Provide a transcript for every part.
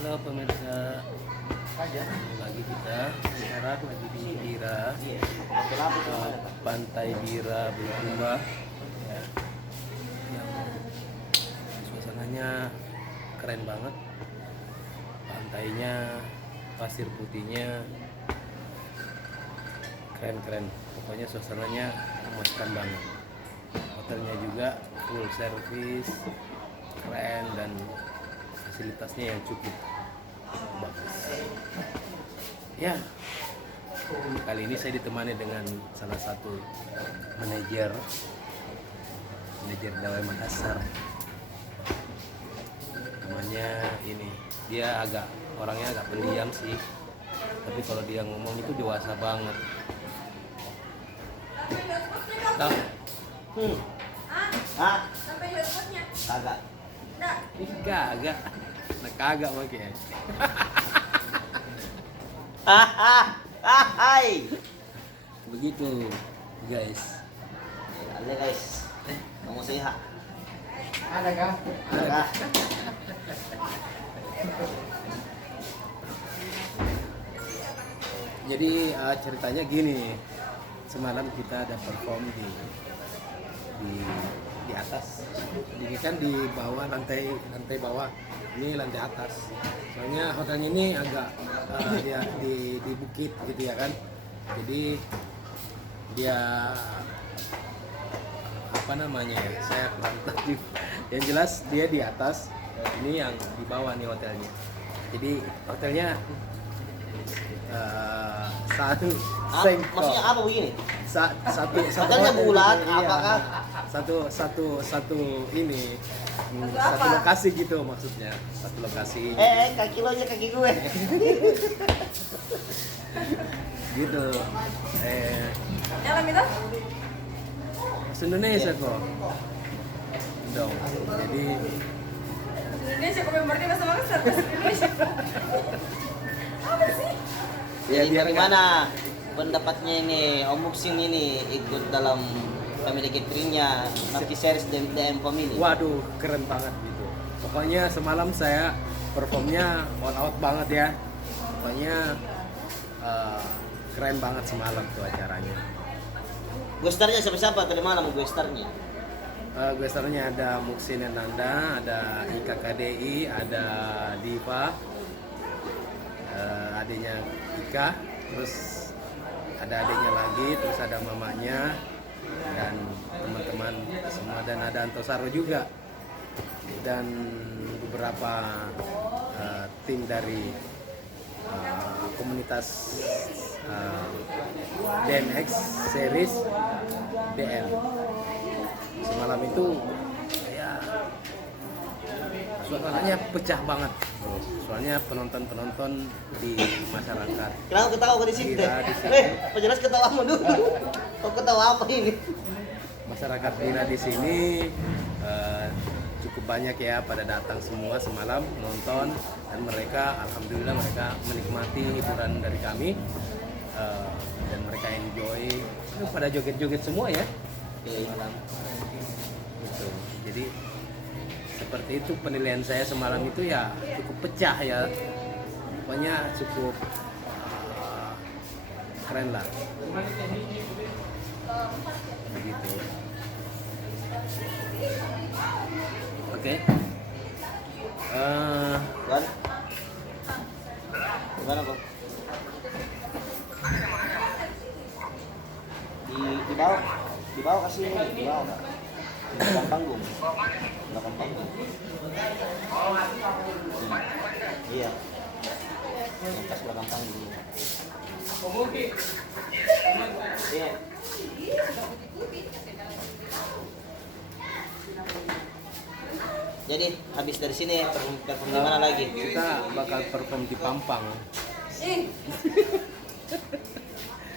Halo pemirsa, lagi kita sekarang lagi di Bira, pantai Bira Bulukumba, ya. Yang suasananya keren banget, pantainya, pasir putihnya, keren-keren. Pokoknya suasananya memuaskan banget. Hotelnya juga full service, keren dan fasilitasnya yang cukup bagus. Ya, kali ini saya ditemani dengan salah satu manajer Dawai Makassar. Namanya ini, dia orangnya agak pendiam sih, tapi kalau dia ngomong itu dewasa banget. Tahu? Sampai hotspotnya? Kagak. Kagak. Nah, kagak makanya. Hai. Begitu, guys. Ada guys. Kamu sehat? Ada kah? Ada. Jadi ceritanya gini, semalam kita ada perform di atas. Ini kan di bawah lantai bawah, ini lantai atas. Soalnya hotelnya ini agak dia di bukit gitu ya kan. Jadi dia apa namanya ya? Saya kurang tahu. Yang jelas dia di atas, ini yang di bawah nih hotelnya. Jadi hotelnya satu Maksudnya apa begini? satu Hotelnya hotel bulat, gitu, iya. apakah? Satu ini Satu satu apa? lokasi gitu maksudnya, satu lokasi Kaki lo aja kaki gue. gitu. Yang itu? Bahasa Indonesia kok dong. Jadi Indonesia, kok membernya bahasa Makassar? Bahasa Indonesia. Apa sih? ya Jadi biar gimana pendapatnya ini Om Muksin ini ikut dalam family cateringnya Naki Series DM Family? waduh, keren banget gitu. Pokoknya semalam saya performnya all out banget ya. Pokoknya keren banget semalam tuh acaranya. Guestarnya siapa-siapa tadi malam guestarnya? Guestarnya ada Muksin dan Nanda, ada Ika KDI, ada Diva, adiknya Ika, terus ada adiknya lagi, terus ada mamanya dan teman-teman semua, dan ada Antosaro juga dan beberapa tim dari komunitas DNX series DN. Semalam itu ya suasananya pecah banget, soalnya penonton di masyarakat. Kenapa ketawa di sini? Kira di sini. Jelas ketawa dulu. Kok ketawa apa ini? Masyarakat Bira di sini cukup banyak ya, pada datang semua semalam nonton, dan mereka alhamdulillah mereka menikmati hiburan dari kami, dan mereka enjoy, pada joget-joget semua ya semalam gitu. Jadi seperti itu penilaian saya semalam itu, ya cukup pecah ya, pokoknya cukup keren lah begitu. Oke. Kan? Gimana kok? Di bawah kasih ini, di bawah Kak. Di belakang panggung. Belakang panggung. Iya. Yang pas belakang panggung. Iya. Jadi habis dari sini perform di mana lagi? Kita bakal perform di Pampang.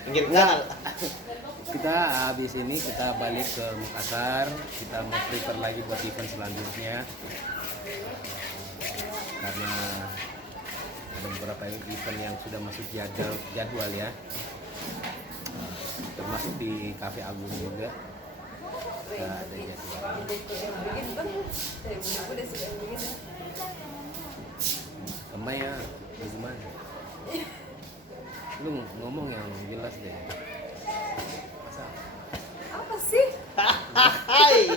Pinggir kanal. Kita habis ini kita balik ke Makassar, kita mau prepare lagi buat event selanjutnya, karena ada beberapa event yang sudah masuk jadwal ya, termasuk di Cafe Agung juga. Ada jadwal. tambah ya gimana? Lu ngomong yang jelas deh. Masa? Apa sih? Hai.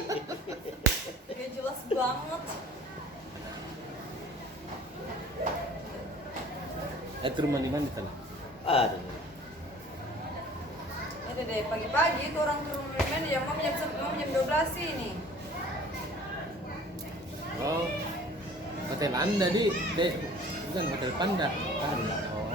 Gak jelas banget. Itu rumah di mana telah? Aduh. Itu deh, pagi-pagi tuh orang ke rumah Mimin ya mau jam 12 sih ini. Oh, hotel Anda deh, bukan hotel Panda. Panda. Oh.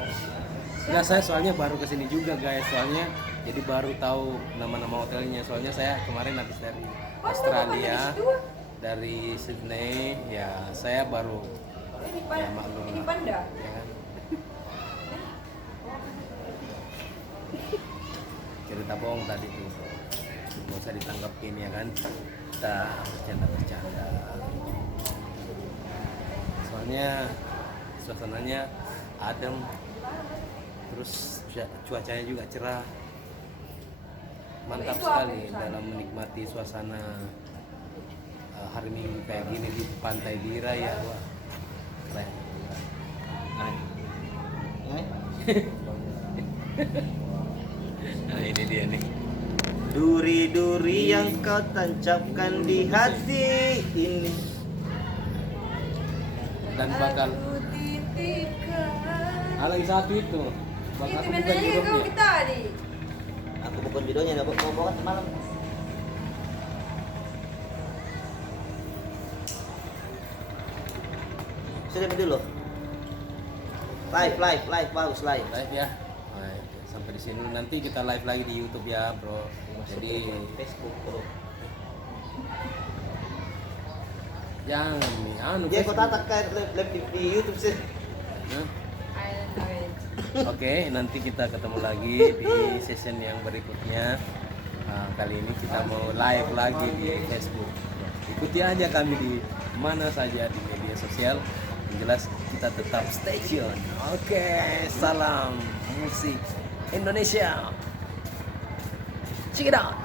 Enggak, saya soalnya baru kesini juga guys, soalnya jadi baru tahu nama-nama hotelnya. Soalnya saya kemarin habis dari Australia, dari Sydney, ya saya baru Ini ya maklum ini lah. Panda. Ya kan? Cerita bohong tadi tuh, nggak usah ditanggapin ya kan, kita bercanda-bercanda. Soalnya suasananya adem, terus cuacanya juga cerah, mantap Itu sekali apa, dalam menikmati suasana hari Minggu kayak gini di Pantai Bira ya. Wah, keren. Nah ini dia nih. Duri-duri yang kau tancapkan di hati ini. Dan bakal Aku titipkan. lagi satu itu bakal Itu aku bukan bedanya kau hidupnya. kita tadi. Aku bukan videonya, aku mau bawa semalam. Sudah dulu. Live bagus live. Live ya. Live. Sampai di sini nanti kita live lagi di YouTube ya, Bro. Jadi Facebook bro. jangan nih anu. Ya kau Facebook. tatak kan live di YouTube sih. Hah? I don't know it. Oke, nanti kita ketemu lagi di session yang berikutnya. Nah, kali ini kita mau live lagi di Facebook. Ikuti aja kami di mana saja di media sosial. Yang jelas kita tetap stay tune. Oke, salam musik Indonesia. Check it out.